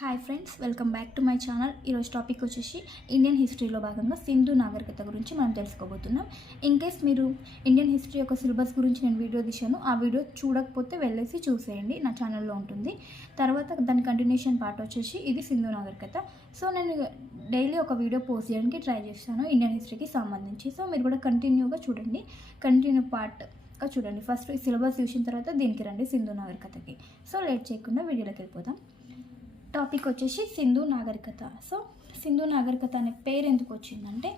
Hi friends, welcome back to my channel. ఈరోజు topic వచ్చేసి Indian హిస్టరీలో భాగంగా సింధు నాగరికత గురించి మనం తెలుసుకోబోతున్నాం. ఇన్ కేస్ మీరు ఇండియన్ హిస్టరీ యొక్క సిలబస్ గురించి నేను వీడియో తీశాను, ఆ వీడియో చూడకపోతే వెళ్ళేసి చూసేయండి, నా ఛానల్లో ఉంటుంది. తర్వాత దాని కంటిన్యూషన్ పార్ట్ వచ్చేసి ఇది సింధు నాగరికత. సో నేను డైలీ ఒక వీడియో పోస్ట్ చేయడానికి ట్రై చేస్తాను ఇండియన్ హిస్టరీకి సంబంధించి. సో మీరు కూడా కంటిన్యూగా చూడండి, కంటిన్యూ పార్ట్గా చూడండి. ఫస్ట్ సిలబస్ చూసిన తర్వాత దీనికి రండి, సింధు నాగరికతకి. సో లేట్ చేయకుండా వీడియోలోకి వెళ్ళిపోతాం. టాపిక్ వచ్చేసి సింధు నాగరికత. సో సింధు నాగరికత అనే పేరు ఎందుకు వచ్చిందంటే,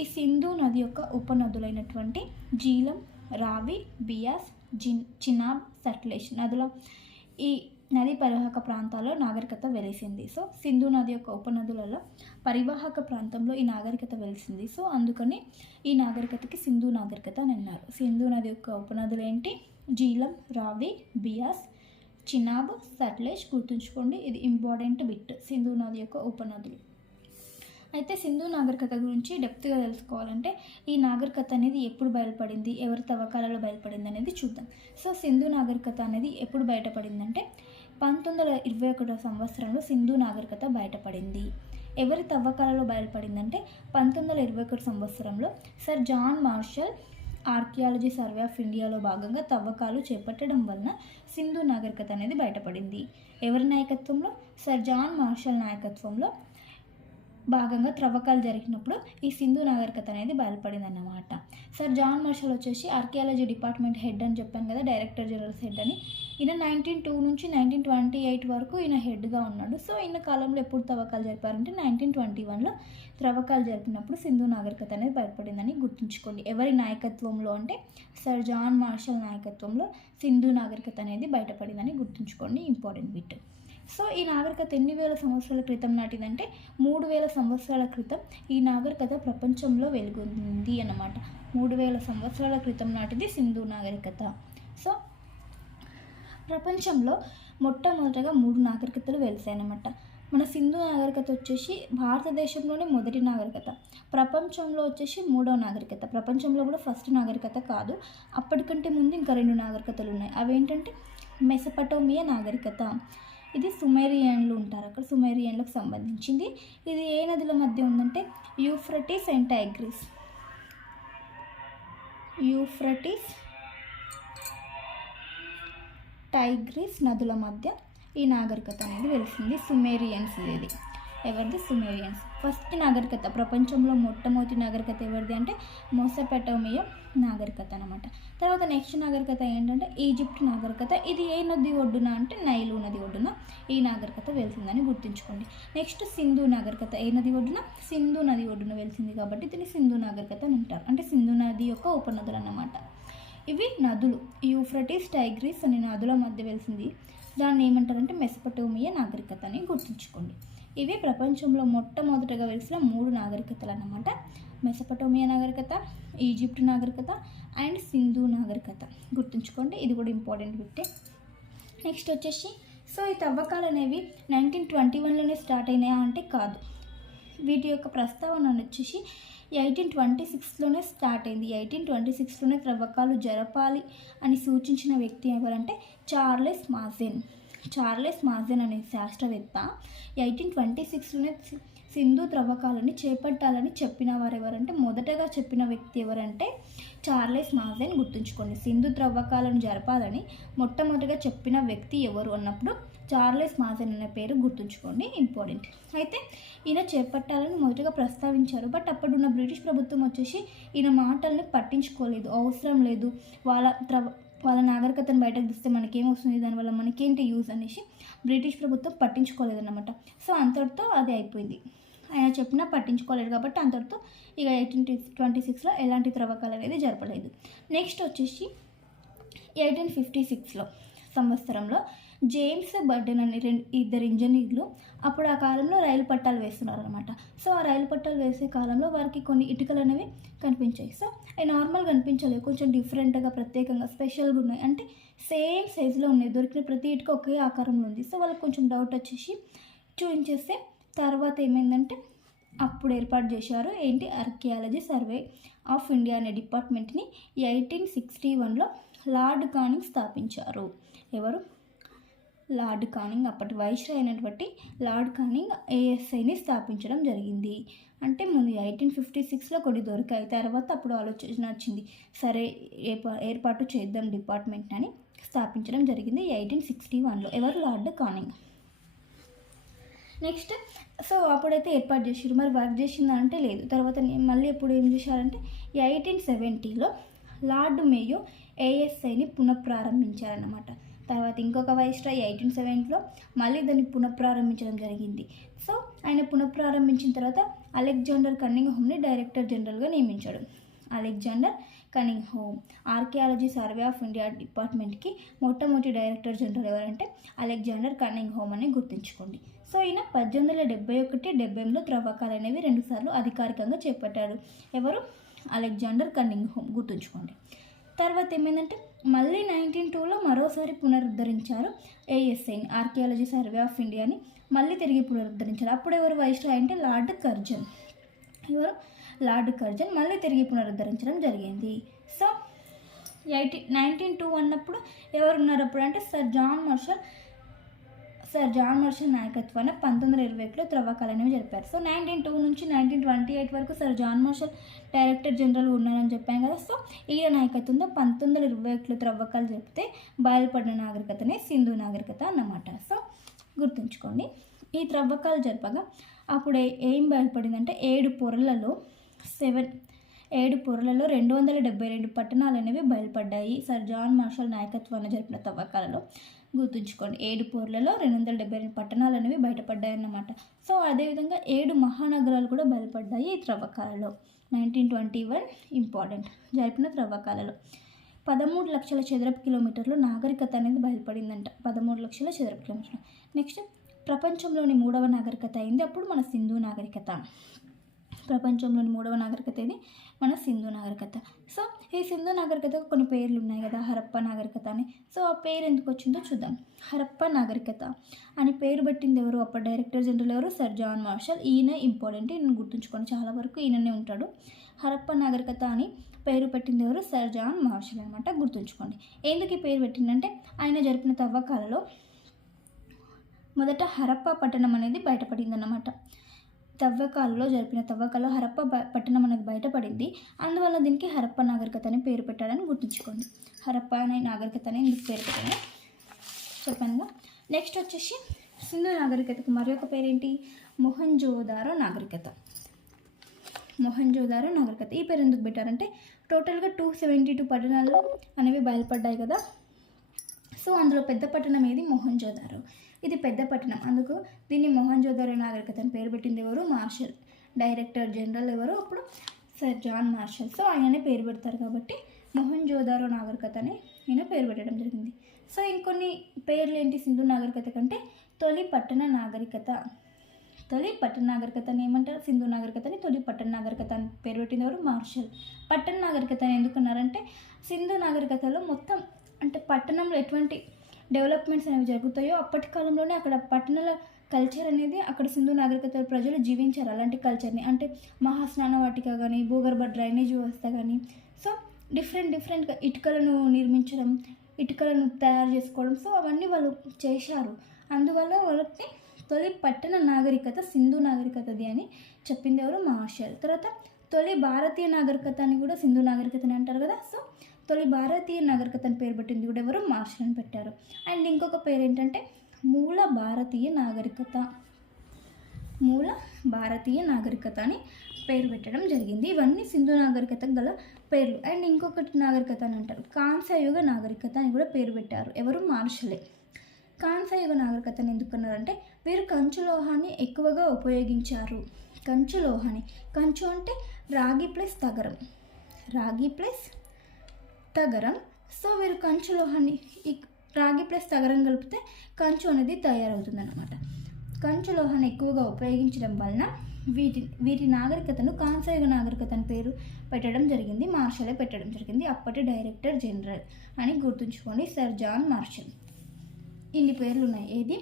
ఈ సింధు నది యొక్క ఉపనదులైనటువంటి జీలం, రావి, బియాస్, చినాబ్, సట్లెజ్ నదుల ఈ నది పరివాహక ప్రాంతాల్లో నాగరికత వెలిసింది. సో సింధు నది యొక్క ఉపనదులలో పరివాహక ప్రాంతంలో ఈ నాగరికత వెలిసింది. సో అందుకని ఈ నాగరికతకి సింధు నాగరికత అని అన్నారు. సింధు నది యొక్క ఉపనదులు ఏంటి? జీలం, రావి, బియాస్, చినాబ్, సట్లెజ్. గుర్తుంచుకోండి, ఇది ఇంపార్టెంట్ బిట్. సింధు నది యొక్క ఉపనదులు. అయితే సింధు నాగరికత గురించి డెప్త్గా తెలుసుకోవాలంటే ఈ నాగరికత అనేది ఎప్పుడు బయలుపడింది, ఎవరి తవ్వకాలలో బయలుపడింది అనేది చూద్దాం. సో సింధు నాగరికత అనేది ఎప్పుడు బయటపడిందంటే 1921 సంవత్సరంలో సింధు నాగరికత బయటపడింది. ఎవరి తవ్వకాలలో బయలుపడిందంటే 1921 సంవత్సరంలో sir John Marshall archaeology survey of ఇండియాలో భాగంగా తవ్వకాలు చేపట్టడం వలన సింధు నాగరికత అనేది బయటపడింది. ఎవరి నాయకత్వంలో? సర్ జాన్ మార్షల్ నాయకత్వంలో భాగంగా త్రవ్వకాలు జరిగినప్పుడు ఈ సింధు నాగరికత అనేది బయలుపడింది అన్నమాట. సర్ జాన్ మార్షల్ వచ్చేసి ఆర్కియాలజీ డిపార్ట్మెంట్ హెడ్ అని చెప్పాను కదా, డైరెక్టర్ జనరల్స్ హెడ్ అని. ఈయన 1902 నుంచి 1928 వరకు ఈయన హెడ్గా ఉన్నాడు. సో ఈయన కాలంలో ఎప్పుడు తవ్వకాలు జరిపారంటే 1921లో త్రవ్వకాలు జరిపినప్పుడు సింధు నాగరికత అనేది బయటపడిందని గుర్తుంచుకోండి. ఎవరి నాయకత్వంలో అంటే సర్ జాన్ మార్షల్ నాయకత్వంలో సింధు నాగరికత అనేది బయటపడిందని గుర్తుంచుకోండి, ఇంపార్టెంట్ బిట్. సో ఈ నాగరికత ఎన్ని వేల సంవత్సరాల క్రితం నాటిదంటే 3000 సంవత్సరాల క్రితం ఈ నాగరికత ప్రపంచంలో వెలుగొందింది అన్నమాట. 3000 సంవత్సరాల క్రితం నాటిది సింధు నాగరికత. సో ప్రపంచంలో మొట్టమొదటగా 3 నాగరికతలు వెలిసాయన్నమాట. మన సింధు నాగరికత వచ్చేసి భారతదేశంలోనే మొదటి నాగరికత, ప్రపంచంలో వచ్చేసి 3వ నాగరికత. ప్రపంచంలో కూడా ఫస్ట్ నాగరికత కాదు, అప్పటికంటే ముందు ఇంకా 2 నాగరికతలు ఉన్నాయి. అవేంటంటే మెసపటోమియా నాగరికత, ఇది సుమేరియన్లు ఉంటారు అక్కడ, సుమేరియన్లకు సంబంధించింది. ఇది ఏ నదుల మధ్య ఉందంటే Euphrates and Tigris. Euphrates, Tigris నదుల మధ్య ఈ నాగరికత అనేది వెలిసింది. సుమేరియన్స్ ఇది. ఎవరిది? సుమేరియన్స్. ఫస్ట్ నాగరికత, ప్రపంచంలో మొట్టమొదటి నాగరికత ఎవరిది అంటే మెసపటోమియా నాగరికత అనమాట. తర్వాత నెక్స్ట్ నాగరికత ఏంటంటే ఈజిప్ట్ నాగరికత. ఇది ఏ నది ఒడ్డున అంటే నైలు నది ఒడ్డున ఈ నాగరికత వెలిసిందని గుర్తుంచుకోండి. నెక్స్ట్ సింధు నాగరికత. ఏ నది ఒడ్డున? సింధు నది ఒడ్డున వెలిసింది కాబట్టి దీన్ని సింధు నాగరికత అని అంటారు. అంటే సింధు నది యొక్క ఉపనదులు అన్నమాట. ఇవి నదులు, యూఫ్రటీస్, టైగ్రిస్ అనే నదుల మధ్య వెలిసింది. దాన్ని ఏమంటారంటే మెసపటోమియా నాగరికత అని గుర్తుంచుకోండి. ఇవి ప్రపంచంలో మొట్టమొదటగా వెలిసిన 3 నాగరికతలు అన్నమాట. మెసపటోమియా నాగరికత, ఈజిప్ట్ నాగరికత అండ్ సింధు నాగరికత. గుర్తుంచుకోండి, ఇది కూడా ఇంపార్టెంట్ బిట్టే. నెక్స్ట్ వచ్చేసి సో ఈ తవ్వకాలు అనేవి 1921లోనే స్టార్ట్ అయినాయా అంటే కాదు. వీటి యొక్క ప్రస్తావన వచ్చేసి 1826లోనే స్టార్ట్ అయింది. 1826లోనే త్రవ్వకాలు జరపాలి అని సూచించిన వ్యక్తి ఎవరంటే చార్లెస్ మాజెన్. చార్లెస్ మాజెన్ అనే శాస్త్రవేత్త 1826లోనే సింధు త్రవ్వకాలని చేపట్టాలని చెప్పిన వారు ఎవరంటే, మొదటగా చెప్పిన వ్యక్తి ఎవరంటే చార్లెస్ మాజెన్. గుర్తుంచుకోండి, సింధు త్రవ్వకాలను జరపాలని మొట్టమొదటిగా చెప్పిన వ్యక్తి ఎవరు అన్నప్పుడు చార్లెస్ మాజెన్ అనే పేరు గుర్తుంచుకోండి, ఇంపార్టెంట్. అయితే ఈయన చేపట్టాలని మొదటగా ప్రస్తావించారు. బట్ అప్పుడున్న బ్రిటిష్ ప్రభుత్వం వచ్చేసి ఈయన మాటల్ని పట్టించుకోలేదు. అవసరం లేదు, వాళ్ళ నాగరికతను బయటకు తీస్తే మనకేమొస్తుంది, దానివల్ల మనకేంటి యూజ్ అనేసి బ్రిటిష్ ప్రభుత్వం పట్టించుకోలేదన్నమాట. సో అంతటితో అది అయిపోయింది. ఆయన చెప్పినా పట్టించుకోలేదు కాబట్టి అంతటితో ఇక 1826లో ఎలాంటి త్రవ్వకాలు అనేది జరపలేదు. నెక్స్ట్ వచ్చేసి 1856 సంవత్సరంలో జేమ్స్ బర్డెన్ అనే 2 ఇంజనీర్లు అప్పుడు ఆ కాలంలో రైలు పట్టాలు వేస్తున్నారు అనమాట. సో ఆ రైలు పట్టాలు వేసే కాలంలో వారికి కొన్ని ఇటుకలు అనేవి కనిపించాయి. సో అవి నార్మల్గా కనిపించలేదు, కొంచెం డిఫరెంట్గా ప్రత్యేకంగా స్పెషల్గా ఉన్నాయి. అంటే సేమ్ సైజులో ఉన్నాయి, దొరికిన ప్రతి ఇటుక ఒకే ఆకారంలో ఉంది. సో వాళ్ళకి కొంచెం డౌట్ వచ్చేసి చూపించేస్తే తర్వాత ఏమైందంటే అప్పుడు ఏర్పాటు చేశారు ఏంటి, ఆర్కియాలజీ సర్వే ఆఫ్ ఇండియా అనే డిపార్ట్మెంట్ని 1861లో లార్డ్ కానింగ్ స్థాపించారు. ఎవరు? లార్డ్ కానింగ్, అప్పటి వైస్రాయ్ అయినటువంటి లార్డ్ కానింగ్ ఏఎస్ఐని స్థాపించడం జరిగింది. అంటే ముందు 1856లో కొన్ని దొరికాయి, తర్వాత అప్పుడు ఆలోచన వచ్చింది, సరే ఏర్పాటు చేద్దాం డిపార్ట్మెంట్ అని స్థాపించడం జరిగింది 1861లో. ఎవరు? Lord Canning. నెక్స్ట్ సో అప్పుడైతే ఏర్పాటు చేసారు, మరి వర్క్ చేసిందా అంటే లేదు. తర్వాత మళ్ళీ ఎప్పుడు ఏం చేశారంటే 1870లో లార్డ్ మేయో ఏఎస్ఐని పునఃప్రారంభించారన్నమాట. తర్వాత ఇంకొక వైస్రాయ్ 1870లో మళ్ళీ దాన్ని పునఃప్రారంభించడం జరిగింది. సో ఆయన పునఃప్రారంభించిన తర్వాత అలెగ్జాండర్ కన్నింగ్హామ్ని డైరెక్టర్ జనరల్గా నియమించాడు. Alexander Cunningham archaeology survey of India డిపార్ట్మెంట్కి మొట్టమొదటి డైరెక్టర్ జనరల్ ఎవరంటే అలెగ్జాండర్ కన్నింగ్హామ్ అని గుర్తుంచుకోండి. సో ఈయన 1871-78లో త్రవ్వకాలు అనేవి 2 సార్లు అధికారికంగా చేపట్టాడు. ఎవరు? అలెగ్జాండర్ కన్నింగ్హామ్, గుర్తుంచుకోండి. తర్వాత ఏమైందంటే మళ్ళీ 1902లో మరోసారి పునరుద్ధరించారు ఏఎస్ఐని, ఆర్కియాలజీ సర్వే ఆఫ్ ఇండియాని మళ్ళీ తిరిగి పునరుద్ధరించారు. అప్పుడు ఎవరు వైస్రాయ్ అంటే లార్డ్ కర్జన్. ఎవరు? లార్డ్ కర్జన్ మళ్ళీ తిరిగి పునరుద్ధరించడం జరిగింది. సో 1902 అన్నప్పుడు ఎవరు ఉన్నారు అప్పుడు అంటే సర్ జాన్ మార్షల్ నాయకత్వాన 1921లో త్రవ్వకాలు అనేవి జరిపారు. సో 1902 నుంచి 1928 వరకు sir John Marshall director general ఉన్నారని చెప్పాను కదా. సో ఈయన నాయకత్వంలో 1921లో త్రవ్వకాలు జరిపితే బయలుపడిన నాగరికతనే సింధు నాగరికత అన్నమాట. సో గుర్తుంచుకోండి. ఈ త్రవ్వకాలు జరపగా అప్పుడు ఏం బయలుపడిందంటే 7 పొరలలో 272 పట్టణాలు అనేవి బయలుపడ్డాయి సర్ జాన్ మార్షల్ నాయకత్వాన్ని జరిపిన తవ్వకాలలో. గుర్తుంచుకోండి, 7 పొరలలో 272 పట్టణాలు అనేవి బయటపడ్డాయి అన్నమాట. సో అదేవిధంగా 7 మహానగరాలు కూడా బయలుపడ్డాయి ఈ త్రవ్వకాలలో. 1921 ఇంపార్టెంట్ జరిపిన త్రవ్వకాలలో 13 లక్షల చదరపు కిలోమీటర్లు నాగరికత అనేది బయలుపడిందంట. 13 లక్షల చదరపు కిలోమీటర్లు. నెక్స్ట్ ప్రపంచంలోని 3వ నాగరికత అయింది అప్పుడు మన సింధు నాగరికత. ప్రపంచంలోని 3వ నాగరికత ఇది మన సింధు నాగరికత. సో ఈ సింధు నాగరికతకు కొన్ని పేర్లు ఉన్నాయి కదా, హరప్ప నాగరికత అని. సో ఆ పేరు ఎందుకు వచ్చిందో చూద్దాం. హరప్ప నాగరికత అని పేరు పెట్టింది ఎవరు? అప్పుడు డైరెక్టర్ జనరల్ ఎవరు? Sir John Marshall. ఈయన ఇంపార్టెంట్, ఈయన గుర్తుంచుకోండి, చాలా వరకు ఈయననే ఉంటాడు. హరప్ప నాగరికత అని పేరు పెట్టింది ఎవరు? సర్ జాన్ మార్షల్ అనమాట, గుర్తుంచుకోండి. ఎందుకు ఈ పేరు పెట్టిందంటే ఆయన జరిపిన తవ్వకాలలో మొదట హరప్ప పట్టణం అనేది బయటపడింది అన్నమాట. జరిపిన తవ్వకాల్లో హరప్ప పట్టణం అనేది బయటపడింది. అందువల్ల దీనికి హరప్ప నాగరికత అని పేరు పెట్టాడని గుర్తుంచుకోండి. హరప్ప అనే నాగరికత అని ఎందుకు పేరు పెట్టాడని చెప్పానుగా. నెక్స్ట్ వచ్చేసి సింధు నాగరికతకు మరి ఒక పేరేంటి? మొహంజోదారో నాగరికత. మొహంజోదారో నాగరికత ఈ పేరు ఎందుకు పెట్టారంటే టోటల్గా 272 పట్టణాలు అనేవి బయలుపడ్డాయి కదా. సో అందులో పెద్ద పట్టణం ఏది? మొహంజోదారో. ఇది పెద్ద పట్టణం, అందుకు దీన్ని మొహంజోదారో నాగరికత అని పేరు పెట్టింది ఎవరు? మార్షల్. డైరెక్టర్ జనరల్ ఎవరు అప్పుడు? Sir John martial. సో ఆయననే పేరు పెడతారు కాబట్టి మొహంజోదారో నాగరికత అని ఈయన పేరు పెట్టడం జరిగింది. సో ఇంకొన్ని పేర్లు ఏంటి సింధు నాగరికత కంటే? తొలి పట్టణ నాగరికత. తొలి పట్టణ నాగరికతని ఏమంటారు? సింధు నాగరికతని తొలి పట్టణ నాగరికత అని పేరు పెట్టింది ఎవరు? మార్షల్. పట్టణ నాగరికత అని ఎందుకన్నారంటే సింధు నాగరికతలో మొత్తం అంటే పట్టణంలో ఎటువంటి డెవలప్మెంట్స్ అనేవి జరుగుతాయో అప్పటి కాలంలోనే అక్కడ పట్టణాల కల్చర్ అనేది అక్కడ సింధు నాగరికత ప్రజలు జీవించారు అలాంటి కల్చర్ని. అంటే మహాస్నాన వాటిక కానీ, భూగర్భ డ్రైనేజ్ వ్యవస్థ కానీ, సో డిఫరెంట్గా ఇటుకలను నిర్మించడం, ఇటుకలను తయారు చేసుకోవడం, సో అవన్నీ వాళ్ళు చేశారు. అందువల్ల వాళ్ళకి తొలి పట్టణ నాగరికత సింధు నాగరికతది అని చెప్పింది ఎవరు? మార్షల్. తర్వాత తొలి భారతీయ నాగరికత అని కూడా సింధు నాగరికతని అంటారు కదా. సో తొలి భారతీయ నాగరికత అని పేరు పెట్టింది కూడా ఎవరు? మార్షల్ అని పెట్టారు. అండ్ ఇంకొక పేరు ఏంటంటే మూల భారతీయ నాగరికత. మూల భారతీయ నాగరికత అని పేరు పెట్టడం జరిగింది. ఇవన్నీ సింధు నాగరికతకు గల పేర్లు. అండ్ ఇంకొకటి నాగరికత అని అంటారు కాంస్యయుగ నాగరికత అని కూడా పేరు పెట్టారు. ఎవరు? మార్షలే. కాంస్యయుగ నాగరికతను ఎందుకన్నారంటే వీరు కంచు లోహాన్ని ఎక్కువగా ఉపయోగించారు. కంచు లోహాన్ని, కంచు అంటే రాగి ప్లస్ తగరం, రాగి ప్లస్ తగరం. సో వీరు కంచు లోహాన్ని రాగి ప్లస్ తగరం కలిపితే కంచు అనేది తయారవుతుంది అన్నమాట. కంచు లోహాన్ని ఎక్కువగా ఉపయోగించడం వలన వీరి నాగరికతను కాంస్యయుగ నాగరికత అని పేరు పెట్టడం జరిగింది. మార్షలే పెట్టడం జరిగింది. అప్పటి డైరెక్టర్ జనరల్ అని గుర్తుంచుకోండి, సర్ జాన్ మార్షల్. ఇన్ని పేర్లు ఉన్నాయి. ఏది?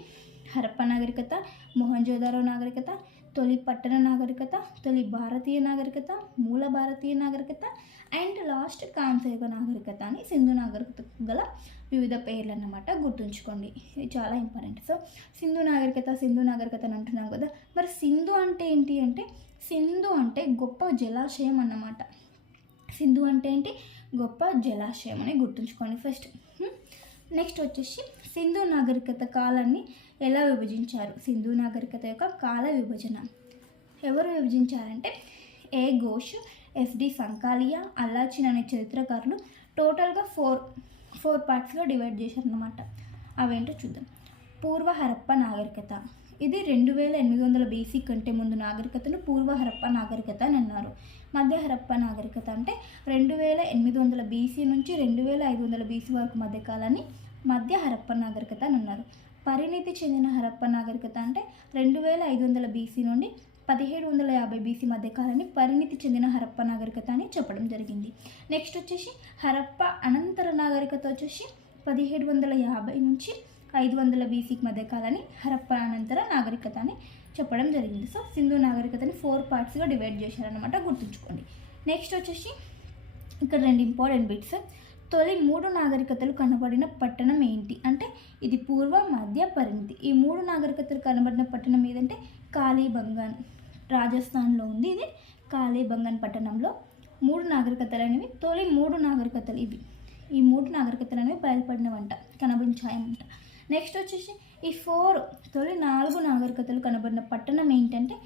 హరప్ప నాగరికత, మొహంజోదారో నాగరికత, తొలి పట్టణ నాగరికత, తొలి భారతీయ నాగరికత, మూల భారతీయ నాగరికత అండ్ లాస్ట్ కాంస్యయుగ నాగరికత అని సింధు నాగరికత గల వివిధ పేర్లు అన్నమాట, గుర్తుంచుకోండి. ఇది చాలా ఇంపార్టెంట్. సో సింధు నాగరికత అని అంటున్నాం కదా. మరి సింధు అంటే ఏంటి అంటే, సింధు అంటే గొప్ప జలాశయం అన్నమాట. సింధు అంటే ఏంటి, గొప్ప జలాశయం అని గుర్తుంచుకోండి ఫస్ట్. నెక్స్ట్ వచ్చేసి సింధు నాగరికత కాలాన్ని ఎలా విభజించారు. సింధు నాగరికత యొక్క కాల విభజన ఎవరు విభజించారంటే ఏ ఘోష్, ఎస్డి సంకాలియా, అల్లాచిన్ అనే చరిత్రకారులు టోటల్గా ఫోర్ పార్ట్స్గా డివైడ్ చేశారన్నమాట. అవేంటో చూద్దాం. పూర్వ హరప్ప నాగరికత, ఇది 2800 BC కంటే ముందు నాగరికతను పూర్వ హరప్ప నాగరికత అని అన్నారు. మధ్య హరప్ప నాగరికత అంటే 2800 BC నుంచి 2500 BC వరకు మధ్యకాలాన్ని మధ్య హరప్ప నాగరికత అని అన్నారు. పరిణితి చెందిన హరప్ప నాగరికత అంటే 2500 BC నుండి 1750 BC మధ్యకాలాన్ని పరిణితి చెందిన హరప్ప నాగరికత అని చెప్పడం జరిగింది. నెక్స్ట్ వచ్చేసి హరప్ప అనంతర నాగరికత వచ్చేసి 1750 నుంచి 500 BC మధ్యకాలాన్ని హరప్ప అనంతర నాగరికత అని చెప్పడం జరిగింది. సో సింధు నాగరికతని 4 పార్ట్స్గా డివైడ్ చేశారనమాట, గుర్తుంచుకోండి. నెక్స్ట్ వచ్చేసి ఇక్కడ 2 ఇంపార్టెంట్ బిట్స్. తొలి 3 నాగరికతలు కనబడిన పట్టణం ఏంటి అంటే, ఇది పూర్వ మధ్య పరిణితి. ఈ 3 నాగరికతలు కనబడిన పట్టణం ఏదంటే కాళీబంగన్, రాజస్థాన్లో ఉంది. ఇది కాళీబంగన్ పట్టణంలో 3 నాగరికతలు అనేవి తొలి 3 నాగరికతలు ఇవి. ఈ 3 నాగరికతలు అనేవి బయలుపడినవంట, కనిపించాయంట. నెక్స్ట్ వచ్చేసి ఈ తొలి 4 నాగరికతలు కనబడిన పట్టణం ఏంటంటే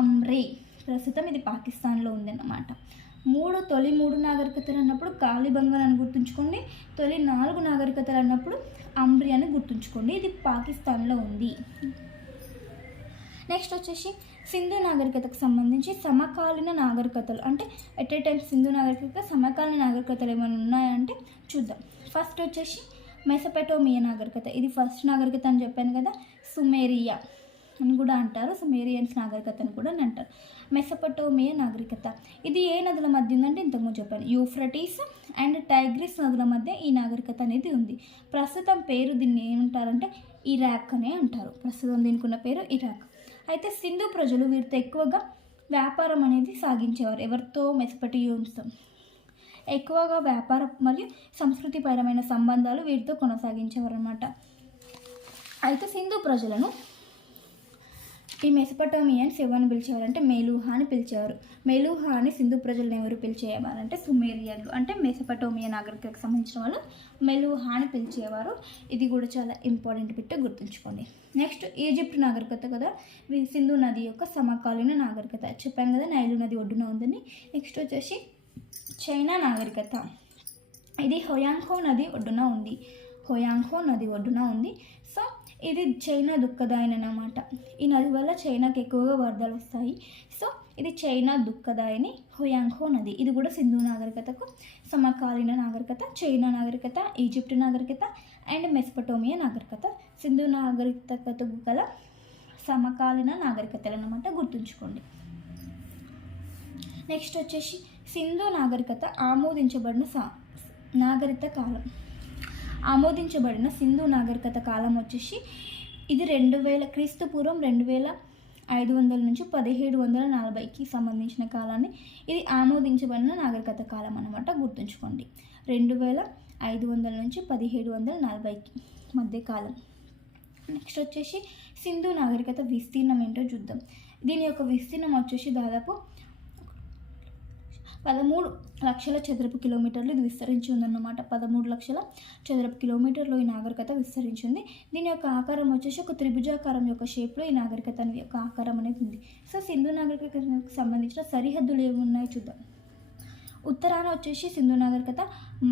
అమ్రే, ప్రస్తుతం ఇది పాకిస్తాన్లో ఉందన్నమాట. తొలి 3 నాగరికతలు అన్నప్పుడు కాళీబంగన్ అని గుర్తుంచుకోండి. తొలి 4 నాగరికతలు అన్నప్పుడు అమ్రి అని గుర్తుంచుకోండి, ఇది పాకిస్తాన్లో ఉంది. నెక్స్ట్ వచ్చేసి సింధు నాగరికతకు సంబంధించి సమకాలీన నాగరికతలు అంటే ఎట్ ఏ టైం సింధు నాగరికత సమకాలీన నాగరికతలు ఏమైనా ఉన్నాయంటే చూద్దాం. ఫస్ట్ వచ్చేసి మెసపెటోమియా నాగరికత, ఇది ఫస్ట్ నాగరికత అని చెప్పాను కదా. సుమేరియా అని కూడా అంటారు, సుమేరియన్స్ నాగరికత అని కూడా అంటారు. మెసపెటోమియా నాగరికత ఇది ఏ నదుల మధ్య ఉందంటే ఇంతకుముందు చెప్పాను, యూఫ్రటీస్ అండ్ టైగ్రిస్ నదుల మధ్య ఈ నాగరికత అనేది ఉంది. ప్రస్తుతం పేరు దీన్ని ఏమంటారంటే ఇరాక్ అనే అంటారు. ప్రస్తుతం దీనికి ఉన్న పేరు ఇరాక్. అయితే సింధు ప్రజలు వీరితో ఎక్కువగా వ్యాపారం అనేది సాగించేవారు. ఎవరితో? మెసపెటియన్స్తో. ఎక్కువగా వ్యాపార మరియు సంస్కృతిపరమైన సంబంధాలు వీరితో కొనసాగించేవారు అన్నమాట. అయితే సింధు ప్రజలను ఈ మెసపటోమియన్స్ ఎవరిని పిలిచేవారంటే మెలూహా అని పిలిచేవారు. మెలూహా అని సింధు ప్రజలను ఎవరు పిలిచేవారంటే సుమేరియన్లు, అంటే మెసపటోమియా నాగరికతకు సంబంధించిన వాళ్ళు మెలూహా అని పిలిచేవారు. ఇది కూడా చాలా ఇంపార్టెంట్ బిట్, గుర్తుంచుకోండి. నెక్స్ట్ ఈజిప్ట్ నాగరికత కదా, సింధు నది యొక్క సమకాలీన నాగరికత చెప్పాను కదా, నైలు నది ఒడ్డున ఉందని. నెక్స్ట్ వచ్చేసి చైనా నాగరికత, ఇది హోయాంగ్హో నది ఒడ్డున ఉంది. హోయాంగ్హో నది ఒడ్డున ఉంది. సో ఇది చైనా దుఃఖదాయని అన్నమాట. ఈ నది వల్ల చైనాకి ఎక్కువగా వరదలు వస్తాయి. సో ఇది చైనా దుఃఖదాయని హోయాంగ్హో నది. ఇది కూడా సింధు నాగరికతకు సమకాలీన నాగరికత. చైనా నాగరికత, ఈజిప్ట్ నాగరికత అండ్ మెసపటోమియా నాగరికత సింధు నాగరికతకు గల సమకాలీన నాగరికతలు అన్నమాట, గుర్తుంచుకోండి. నెక్స్ట్ వచ్చేసి సింధు నాగరికత ఆమోదించబడిన నాగరికత కాలం. ఆమోదించబడిన సింధు నాగరికత కాలం వచ్చేసి ఇది 2000 క్రీస్తుపూర్వం 2500 నుంచి 1740కి సంబంధించిన కాలాన్ని ఇది ఆమోదించబడిన నాగరికత కాలం అన్నమాట, గుర్తుంచుకోండి. 2500 నుంచి 1740కి మధ్య కాలం. నెక్స్ట్ వచ్చేసి సింధు నాగరికత విస్తీర్ణం ఏంటో చూద్దాం. దీని యొక్క విస్తీర్ణం వచ్చేసి దాదాపు 13 లక్షల చదరపు కిలోమీటర్లు ఇది విస్తరించి ఉందన్నమాట. 13 లక్షల చదరపు కిలోమీటర్లు ఈ నాగరికత విస్తరించి ఉంది. దీని యొక్క ఆకారం వచ్చేసి ఒక త్రిభుజాకారం యొక్క షేప్లో ఈ నాగరికత యొక్క ఆకారం అనేది ఉంది. సో సింధు నాగరికతకు సంబంధించిన సరిహద్దులు ఏమి ఉన్నాయో చూద్దాం. ఉత్తరాన వచ్చేసి సింధు నాగరికత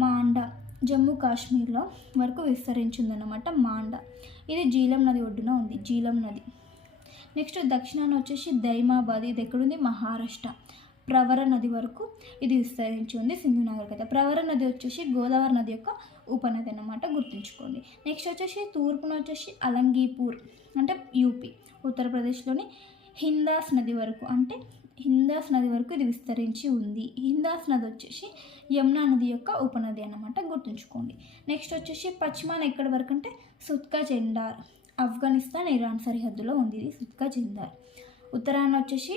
మాండా, జమ్మూ కాశ్మీర్లో వరకు విస్తరించిందన్నమాట. మాండా ఇది జీలం నది ఒడ్డున ఉంది, జీలం నది. నెక్స్ట్ దక్షిణాన వచ్చేసి దైమాబాద్, ఇది ఎక్కడుంది? మహారాష్ట్ర. ప్రవర నది వరకు ఇది విస్తరించి ఉంది సింధు నాగరికత. ప్రవర నది వచ్చేసి గోదావరి నది యొక్క ఉపనది అన్నమాట, గుర్తుంచుకోండి. నెక్స్ట్ వచ్చేసి తూర్పున వచ్చేసి అలంగీపూర్ అంటే యూపీ, ఉత్తరప్రదేశ్లోని హిందాస్ నది వరకు అంటే హిందాస్ నది వరకు ఇది విస్తరించి ఉంది. హిందాస్ నది వచ్చేసి యమునా నది యొక్క ఉపనది అన్నమాట, గుర్తుంచుకోండి. నెక్స్ట్ వచ్చేసి పశ్చిమాన ఎక్కడి వరకు అంటే సుత్కా జెండార్, ఆఫ్ఘనిస్తాన్ ఇరాన్ సరిహద్దులో ఉంది ఇది సుత్కా జెండార్. ఉత్తరాన వచ్చేసి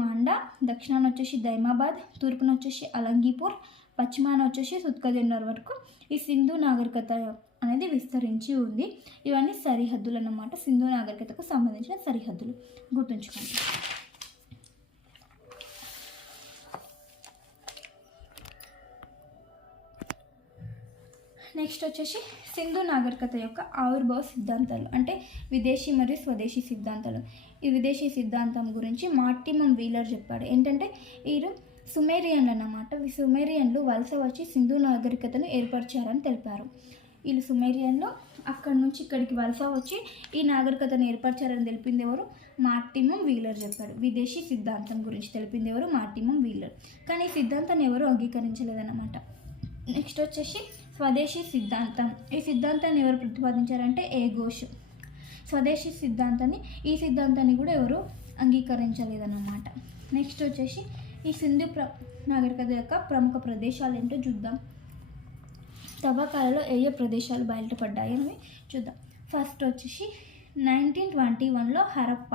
మాండా, దక్షిణాన వచ్చేసి దైమాబాద్, తూర్పున వచ్చేసి అలంగీపూర్, పశ్చిమాన వచ్చేసి సుత్కా జెండార్ వరకు ఈ సింధు నాగరికత అనేది విస్తరించి ఉంది. ఇవన్నీ సరిహద్దులు అన్నమాట, సింధు నాగరికతకు సంబంధించిన సరిహద్దులు గుర్తుంచుకోండి. నెక్స్ట్ వచ్చేసి సింధు నాగరికత యొక్క ఆవిర్భావ సిద్ధాంతాలు, అంటే విదేశీ మరియు స్వదేశీ సిద్ధాంతాలు. ఈ విదేశీ సిద్ధాంతం గురించి మార్టిమం వీలర్ చెప్పాడు. ఏంటంటే వీరు సుమేరియన్లు అన్నమాట. సుమేరియన్లు వలస వచ్చి సింధు నాగరికతను ఏర్పరిచారని తెలిపారు. వీళ్ళు సుమేరియన్లు అక్కడి నుంచి ఇక్కడికి వలస వచ్చి ఈ నాగరికతను ఏర్పరిచారని తెలిపింది ఎవరు? మార్టిమం వీలర్ చెప్పాడు. విదేశీ సిద్ధాంతం గురించి తెలిపింది ఎవరు? మార్టిమం వీలర్. కానీ ఈ సిద్ధాంతాన్ని ఎవరు అంగీకరించలేదన్నమాట. నెక్స్ట్ వచ్చేసి స్వదేశీ సిద్ధాంతం. ఈ సిద్ధాంతాన్ని ఎవరు ప్రతిపాదించారంటే ఏ ఘోష్. స్వదేశీ సిద్ధాంతాన్ని, ఈ సిద్ధాంతాన్ని కూడా ఎవరు అంగీకరించలేదన్నమాట. నెక్స్ట్ వచ్చేసి ఈ సింధు నాగరికత యొక్క ప్రముఖ ప్రదేశాలు ఏంటో చూద్దాం. తవ్వకాలలో ఏ ఏ ప్రదేశాలు బయటపడ్డాయి అని చూద్దాం. ఫస్ట్ వచ్చేసి 1921లో హరప్ప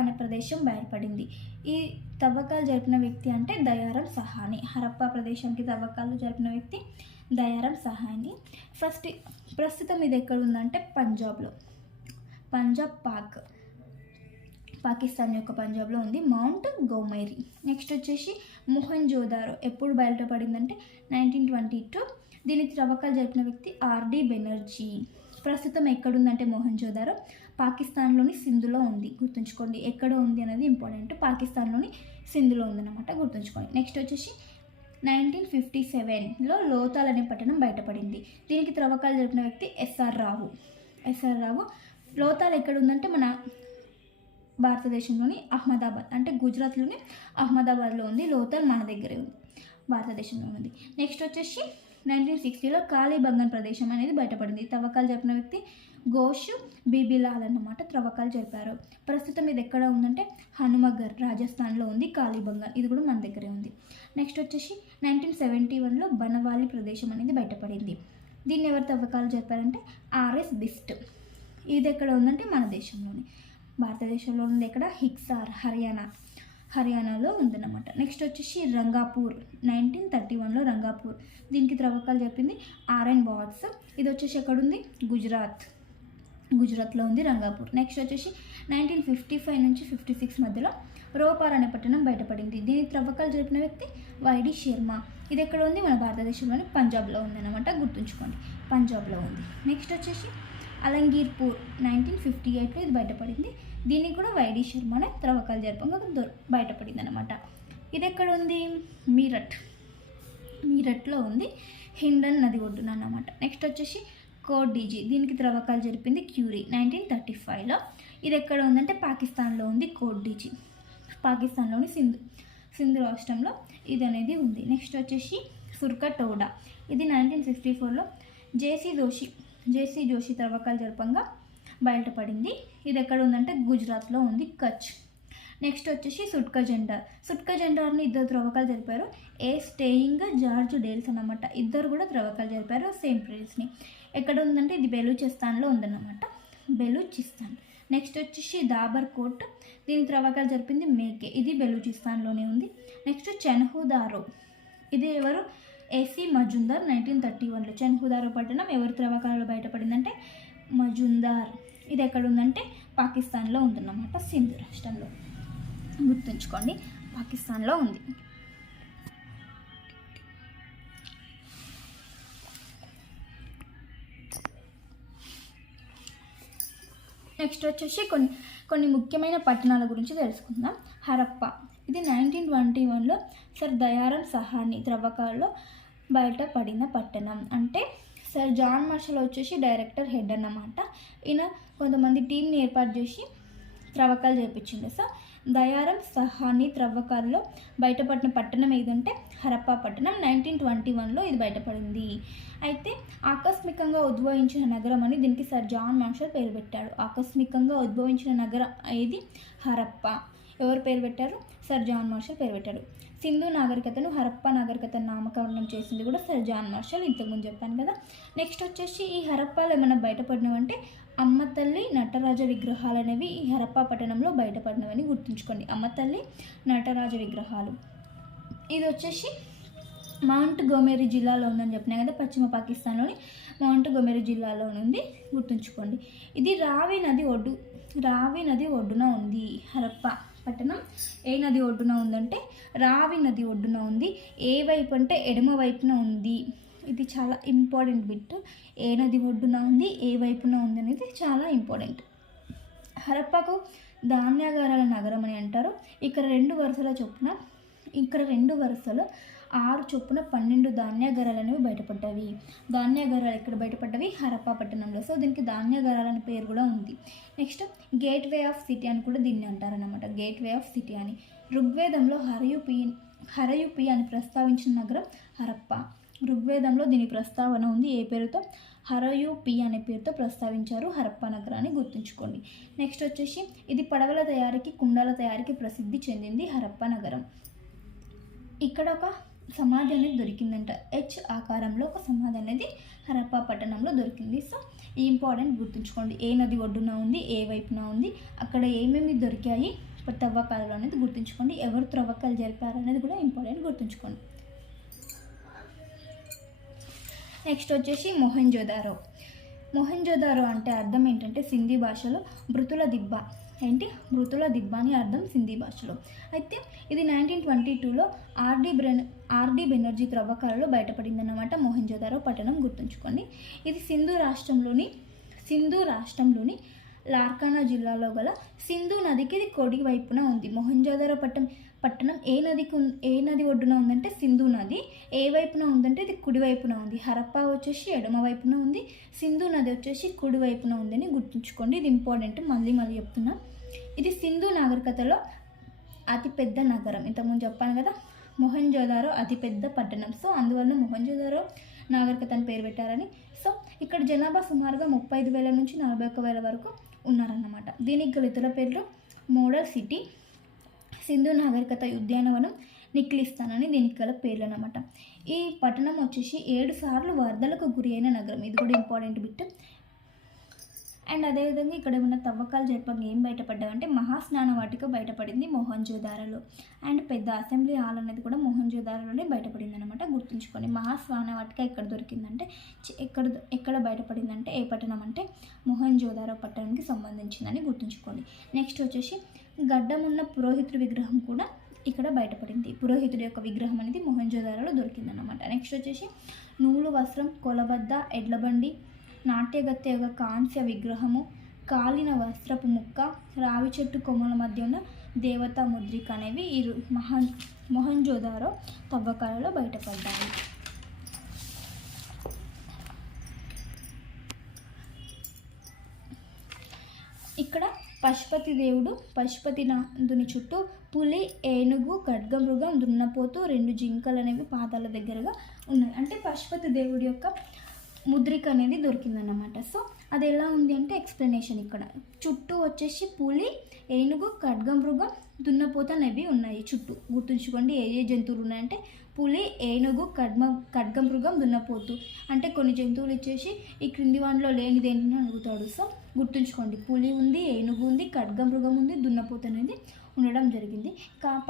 అనే ప్రదేశం బయటపడింది. ఈ తవ్వకాలు జరిపిన వ్యక్తి అంటే దయారం సహాని. హరప్ప ప్రదేశానికి తవ్వకాలు జరిపిన వ్యక్తి దయారం సహాని. ప్రస్తుతం ఇది ఎక్కడ ఉందంటే పంజాబ్లో, పాకిస్తాన్ యొక్క పంజాబ్లో ఉంది, మౌంట్ గౌమైరీ. నెక్స్ట్ వచ్చేసి మొహంజోదారో ఎప్పుడు బయటపడిందంటే 1922. దీని తవ్వకాలు జరిపిన వ్యక్తి ఆర్డి బెనర్జీ. ప్రస్తుతం ఎక్కడుందంటే మొహంజోదారో పాకిస్తాన్లోని సింధులో ఉంది. గుర్తుంచుకోండి, ఎక్కడ ఉంది అనేది ఇంపార్టెంట్. పాకిస్తాన్లోని సింధులో ఉందన్నమాట, గుర్తుంచుకోండి. నెక్స్ట్ వచ్చేసి 1957లో లోతాల్ అనే పట్టణం బయటపడింది. దీనికి త్రవ్వకాలు జరిపిన వ్యక్తి ఎస్ఆర్ రావు. లోతాల్ ఎక్కడ ఉందంటే మన భారతదేశంలోని అహ్మదాబాద్, అంటే గుజరాత్లోని అహ్మదాబాద్లో ఉంది. లోతాల్ మన దగ్గరే ఉంది, భారతదేశంలో ఉంది. నెక్స్ట్ వచ్చేసి 1960లో కాళీబంగన్ ప్రదేశం అనేది బయటపడింది. తవ్వకాలు జరిపిన వ్యక్తి ఘోష్ బీబీలాల్ అన్నమాట త్రవ్వకాలు జరిపారు. ప్రస్తుతం ఇది ఎక్కడ ఉందంటే హనుమగర్, రాజస్థాన్లో ఉంది కాళీబంగన్. ఇది కూడా మన దగ్గరే ఉంది. నెక్స్ట్ వచ్చేసి 1971లో బనవాలి ప్రదేశం అనేది బయటపడింది. దీన్ని ఎవరు తవ్వకాలు జరిపారంటే ఆర్ఎస్ బిస్ట్. ఇది ఎక్కడ ఉందంటే మన దేశంలోని, భారతదేశంలో ఉంది. ఎక్కడ? హిక్సార్, హర్యానాలో ఉందన్నమాట. నెక్స్ట్ వచ్చేసి రంగాపూర్, 1931లో రంగాపూర్. దీనికి త్రవ్వకాలు చెప్పింది ఆర్ఎన్ వాట్స్. ఇది వచ్చేసి ఎక్కడుంది? గుజరాత్లో ఉంది రంగాపూర్. నెక్స్ట్ వచ్చేసి 1955 నుంచి 56 మధ్యలో రోపార్ అనే పట్టణం బయటపడింది. దీనికి త్రవ్వకాలు జరిపిన వ్యక్తి వైడి శర్మ. ఇది ఎక్కడ ఉంది? మన భారతదేశంలోని పంజాబ్లో ఉంది అన్నమాట, గుర్తుంచుకోండి, పంజాబ్లో ఉంది. నెక్స్ట్ వచ్చేసి అలంగీర్పూర్, 1958లో ఇది బయటపడింది. దీనికి కూడా వైడి శర్మ అనే త్రవ్వకాలు జరపంగా బయటపడింది అనమాట. ఇది ఎక్కడ ఉంది? మీరట్లో ఉంది, హిండన్ నది ఒడ్డున అన్నమాట. నెక్స్ట్ వచ్చేసి కోట్ డీజీ. దీనికి త్రవ్వకాలు జరిపింది క్యూరీ, 1935లో. ఇది ఎక్కడ ఉందంటే పాకిస్తాన్లో ఉంది. కోట్ డీజీ పాకిస్తాన్లోని సింధు రాష్ట్రంలో ఇది అనేది ఉంది. నెక్స్ట్ వచ్చేసి సుర్కటోడా. ఇది 1964లో జేసీ జోషి త్రవ్వకాలు జరపంగా బయటపడింది. ఇది ఎక్కడ ఉందంటే గుజరాత్లో ఉంది, కచ్. నెక్స్ట్ వచ్చేసి సుట్కా జెండార్ని ఇద్దరు త్రవ్వకాలు జరిపారు. స్టేయింగ్, జార్జ్ డేల్స్ అన్నమాట. ఇద్దరు కూడా త్రవ్వకాలు జరిపారు సేమ్ ప్లేస్ని. ఎక్కడ ఉందంటే ఇది బెలూచిస్తాన్లో ఉందన్నమాట, బెలూచిస్తాన్. నెక్స్ట్ వచ్చేసి దాబర్ కోట్. దీని త్రవ్వకాలు జరిపింది మేకే. ఇది బెలూచిస్తాన్లోనే ఉంది. నెక్స్ట్ చెన్హుదారో. ఇది ఎవరు? ఏసీ మజుందార్, 1931లో. చెన్హుదారో పట్టణం ఎవరి త్రవ్వకాలలో బయటపడిందంటే మజుందార్. ఇది ఎక్కడ ఉందంటే పాకిస్తాన్లో ఉందన్నమాట, సింధు రాష్ట్రంలో, గుర్తుంచుకోండి, పాకిస్తాన్లో ఉంది. నెక్స్ట్ వచ్చేసి కొన్ని ముఖ్యమైన పట్టణాల గురించి తెలుసుకుందాం. హరప్ప. ఇది 1921లో సర్ దయారం సహాని త్రవ్వకాలలో బయటపడిన పట్టణం. అంటే సర్ జాన్ మార్షల్ వచ్చేసి డైరెక్టర్ హెడ్ అన్నమాట. ఈయన కొంతమంది టీంని ఏర్పాటు చేసి త్రవ్వకాలు చేయించింది. సో దయారం సహాని త్రవ్వకాల్లో బయటపడిన పట్టణం ఏదంటే హరప్ప పట్టణం. 1921లో ఇది బయటపడింది. అయితే ఆకస్మికంగా ఉద్భవించిన నగరం అని దీనికి సర్ జాన్ మార్షల్ పేరు పెట్టాడు. ఆకస్మికంగా ఉద్భవించిన నగరం ఇది హరప్ప. ఎవరు పేరు పెట్టారు? సర్ జాన్ మార్షల్ పేరు పెట్టాడు. సింధు నాగరికతను హరప్ప నాగరికతను నామకరణం చేసింది కూడా సర్ జాన్ మార్షల్, ఇంతకుముందు చెప్పాను కదా. నెక్స్ట్ వచ్చేసి ఈ హరప్పాలు ఏమైనా బయటపడినవంటే అమ్మ తల్లి, నటరాజ విగ్రహాలు అనేవి ఈ హరప్ప పట్టణంలో బయటపడినవని గుర్తుంచుకోండి. అమ్మ తల్లి, నటరాజ విగ్రహాలు. ఇది వచ్చేసి మౌంట్ గోమెరీ జిల్లాలో ఉందని చెప్పినా కదా, పశ్చిమ పాకిస్తాన్లోని మౌంట్ గోమెరీ జిల్లాలో ఉంది, గుర్తుంచుకోండి. ఇది రావి నది ఒడ్డున ఉంది. హరప్ప పట్టణం ఏ నది ఒడ్డున ఉందంటే రావి నది ఒడ్డున ఉంది. ఏ వైపు అంటే ఎడమ వైపున ఉంది. ఇది చాలా ఇంపార్టెంట్ బిట్. ఏ నది ఒడ్డున ఉంది, ఏ వైపున ఉంది అనేది చాలా ఇంపార్టెంట్. హరప్పకు ధాన్యాగారాల నగరం అని అంటారు. ఇక్కడ రెండు వరుసలో 6 చొప్పున 12 ధాన్యాగారాలు అనేవి బయటపడ్డవి. ధాన్యాగారాలు ఎక్కడ బయటపడ్డవి? హరప్పా పట్టణంలో. సో దీనికి ధాన్యాగారాలు అనే పేరు కూడా ఉంది. నెక్స్ట్ గేట్వే ఆఫ్ సిటీ అని కూడా దీన్ని అంటారనమాట, గేట్వే ఆఫ్ సిటీ అని. ఋగ్వేదంలో హరయుపి అని ప్రస్తావించిన నగరం హరప్పా. ఋగ్వేదంలో దీని ప్రస్తావన ఉంది. ఏ పేరుతో? హరయుపి అనే పేరుతో ప్రస్తావించారు హరప్పా నగరాన్ని, గుర్తుంచుకోండి. నెక్స్ట్ వచ్చేసి ఇది పడవల తయారీకి, కుండాల తయారీకి ప్రసిద్ధి చెందింది హరప్పా నగరం. ఇక్కడ ఒక సమాధి అనేది దొరికిందంట. హెచ్ ఆకారంలో ఒక సమాధి అనేది హరప్పా పట్టణంలో దొరికింది. సో ఇంపార్టెంట్, గుర్తుంచుకోండి. ఏ నది ఒడ్డున ఉంది, ఏ వైపున ఉంది, అక్కడ ఏమేమి దొరికాయి తవ్వకాలు అనేది గుర్తుంచుకోండి. ఎవరు త్రవ్వకాలు జరిపారు అనేది కూడా ఇంపార్టెంట్, గుర్తుంచుకోండి. నెక్స్ట్ వచ్చేసి మొహెంజోదారో అంటే అర్థం ఏంటంటే సింధీ భాషలో మృతుల దిబ్బ. మృతుల దిబ్బ అని అర్థం సింధీ భాషలో. అయితే ఇది 1922లో ఆర్డి బెనర్జీ త్రవ్వకాలలో బయటపడింది అన్నమాట మొహెంజోదారో పట్టణం, గుర్తుంచుకోండి. ఇది సింధు రాష్ట్రంలోని లార్కానా జిల్లాలో గల సింధు నదికి ఇది కొడి వైపున ఉంది. మొహెంజోదారో పట్టణం ఏ నది ఒడ్డున ఉందంటే సింధు నది. ఏ వైపున ఉందంటే ఇది కుడి వైపున ఉంది. హరప్పా వచ్చేసి ఎడమ వైపున ఉంది, సింధు నది వచ్చేసి కుడి వైపున ఉందని గుర్తుంచుకోండి. ఇది ఇంపార్టెంట్, మళ్ళీ చెప్తున్నా. ఇది సింధు నాగరికతలో అతిపెద్ద నగరం. ఇంతకుముందు చెప్పాను కదా, మొహెంజోదారో అతిపెద్ద పట్టణం. సో అందువల్ల మొహెంజోదారో నాగరికత అని పేరు పెట్టారని. సో ఇక్కడ జనాభా సుమారుగా 35,000 నుంచి 41,000 వరకు ఉన్నారన్నమాట. దీనికి గల ఇతర పేర్లు మోడల్ సిటీ, సింధు నాగరికత ఉద్యానవనం, నిక్లిస్తాన్ అని దీనికి గల పేర్లు అన్నమాట. ఈ పట్టణం వచ్చేసి 7 సార్లు వరదలకు గురి అయిన నగరం. ఇది కూడా ఇంపార్టెంట్ బిట్. అండ్ అదేవిధంగా ఇక్కడ ఉన్న తవ్వకాలు జరపంగా ఏం బయటపడ్డాయంటే మహాస్నాన వాటిక బయటపడింది మొహెంజోదారోలో. అండ్ పెద్ద అసెంబ్లీ హాల్ అనేది కూడా మొహెంజోదారోలోనే బయటపడింది అనమాట, గుర్తుంచుకొని. మహాస్నాన వాటిక ఎక్కడ దొరికిందంటే ఎక్కడ బయటపడిందంటే ఏ పట్టణం అంటే మొహెంజోదారో పట్టణానికి సంబంధించిందని గుర్తుంచుకోండి. నెక్స్ట్ వచ్చేసి గడ్డమున్న పురోహితుడి విగ్రహం కూడా ఇక్కడ బయటపడింది. పురోహితుడి యొక్క విగ్రహం అనేది మొహెంజోదారోలో దొరికిందన్నమాట. నెక్స్ట్ వచ్చేసి నూలు వస్త్రం, కొలబద్ద, ఎడ్లబండి, నాట్యగత్తె యొక్క కాంస్య విగ్రహము, కాలిన వస్త్రపు ముక్క, రావి చెట్టు కొమ్మల మధ్య ఉన్న దేవతా ముద్రిక అనేవి ఈ మొహెంజోదారో తవ్వకాలలో బయటపడ్డాయి. ఇక్కడ పశుపతినాథుని చుట్టూ పులి, ఏనుగు, ఖడ్గమృగం, దున్నపోతు, 2 జింకలు అనేవి పాదాల దగ్గరగా ఉన్నాయి. అంటే పశుపతి దేవుడి యొక్క ముద్రిక అనేది దొరికిందన్నమాట. సో అది ఎలా ఉంది అంటే ఎక్స్ప్లెనేషన్. ఇక్కడ చుట్టూ వచ్చేసి పులి, ఏనుగు, ఖడ్గమృగం, దున్నపోత అనేవి ఉన్నాయి చుట్టూ, గుర్తుంచుకోండి. ఏ జంతువులు ఉన్నాయంటే పులి, ఏనుగు, ఖడ్గమృగం, దున్నపోతు. అంటే కొన్ని జంతువులు ఇచ్చేసి ఈ క్రింది వాటిలో లేనిది ఏంటని అడుగుతాడు. సో గుర్తుంచుకోండి, పులి ఉంది, ఏనుగు ఉంది, ఖడ్గమృగం ఉంది, దున్నపోతు అనేది ఉండడం జరిగింది.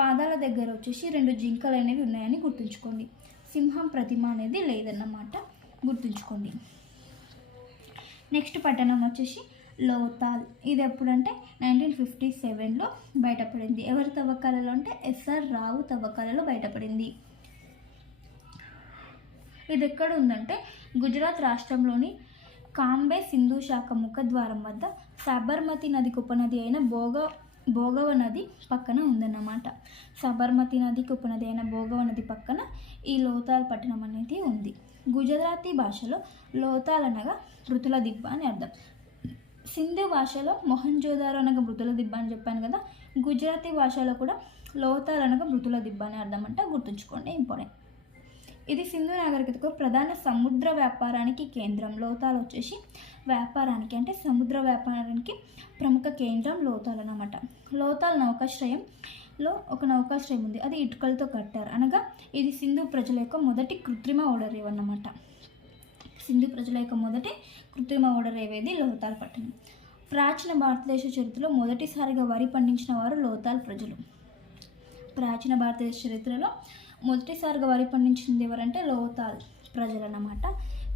పాదాల దగ్గర వచ్చేసి 2 జింకలు అనేవి ఉన్నాయని గుర్తుంచుకోండి. సింహం ప్రతిమ అనేది లేదన్నమాట, గుర్తుంచుకోండి. నెక్స్ట్ పట్టణం వచ్చేసి లోతాల్. ఇది ఎప్పుడంటే 1957లో బయటపడింది. ఎవరి తవ్వకాలలో అంటే ఎస్ఆర్ రావు తవ్వకాలలో బయటపడింది. ఇది ఎక్కడ ఉందంటే గుజరాత్ రాష్ట్రంలోని కాంబే సింధు శాఖ ముఖద్వారం వద్ద సబర్మతి నదికి ఉపనది అయిన భోగవ నది పక్కన ఉందన్నమాట. సబర్మతి నదికి ఉపనది అయిన భోగవ నది పక్కన ఈ లోతాల్ పట్టణం అనేది ఉంది. గుజరాతీ భాషలో లోతాల్ అనగా మృతుల దిబ్బ అని అర్థం. సింధు భాషలో మొహెంజోదారో అనగా మృతుల దిబ్బ అని చెప్పాను కదా. గుజరాతీ భాషలో కూడా లోతాల్ అనగా మృతుల దిబ్బ అని అర్థం అంట, గుర్తుంచుకోండి, ఇంపార్టెంట్. ఇది సింధు నాగరికతకు ప్రధాన సముద్ర వ్యాపారానికి కేంద్రం. లోతాల్ వచ్చేసి వ్యాపారానికి అంటే సముద్ర వ్యాపారానికి ప్రముఖ కేంద్రం లోతాల్ అన్నమాట. లోతాల్ నౌకాశ్రయంలో ఒక నౌకాశ్రయం ఉంది, అది ఇటుకలతో కట్టారు. అనగా ఇది సింధు ప్రజల యొక్క మొదటి కృత్రిమ ఓడరేవు అన్నమాట. సింధు ప్రజల యొక్క మొదటి కృత్రిమ ఓడరేవేది లోతాల్ పట్టణం. ప్రాచీన భారతదేశ చరిత్రలో మొదటిసారిగా వరి పండించిన వారు లోతాల్ ప్రజలు. ప్రాచీన భారతదేశ చరిత్రలో మొదటిసారిగా వరి పండించింది ఎవరంటే లోతాల్ ప్రజలు అన్నమాట.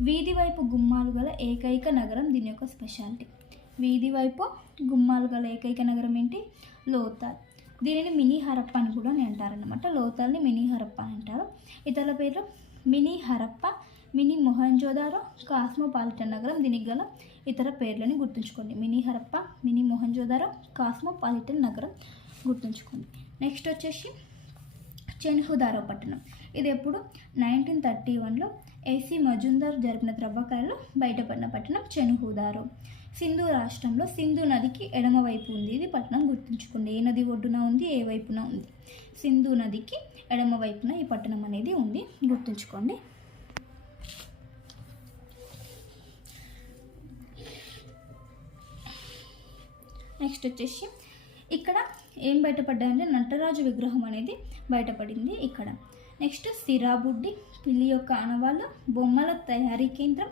వీధి వైపు గుమ్మాలు గల ఏకైక నగరం దీని యొక్క స్పెషాలిటీ. వీధి వైపు గుమ్మాలు గల ఏకైక నగరం ఏంటి? లోతాల్. దీనిని మినీ హరప్ప అని కూడా అంటారనమాట. లోతాల్ని మినీ హరప్ప అని అంటారు. ఇతరుల పేర్లు mini Harappa, mini Mohenjo-daro, cosmopolitan నగరం. దీనికి గల ఇతర పేర్లని గుర్తుంచుకోండి. Mini Harappa, mini Mohenjo-daro, cosmopolitan నగరం గుర్తుంచుకోండి. నెక్స్ట్ వచ్చేసి చెన్హుదారో పట్టణం. ఇది ఎప్పుడు 1931లో ఏసీ మజుందార్ జరిపిన త్రవ్వకాలలో బయటపడిన పట్టణం చెన్హుదారో. సింధు రాష్ట్రంలో సింధు నదికి ఎడమవైపు ఉంది ఇది పట్టణం. గుర్తుంచుకోండి. ఏ నది ఒడ్డున ఉంది, ఏ వైపున ఉంది? సింధు నదికి ఎడమ వైపున ఈ పట్టణం అనేది ఉంది. గుర్తుంచుకోండి. నెక్స్ట్ వచ్చేసి ఇక్కడ ఏం బయటపడ్డాయంటే నటరాజు విగ్రహం అనేది బయటపడింది ఇక్కడ. నెక్స్ట్ సిరాబుడ్డి, పిల్లి యొక్క ఆనవాళ్ళు, బొమ్మల తయారీ కేంద్రం,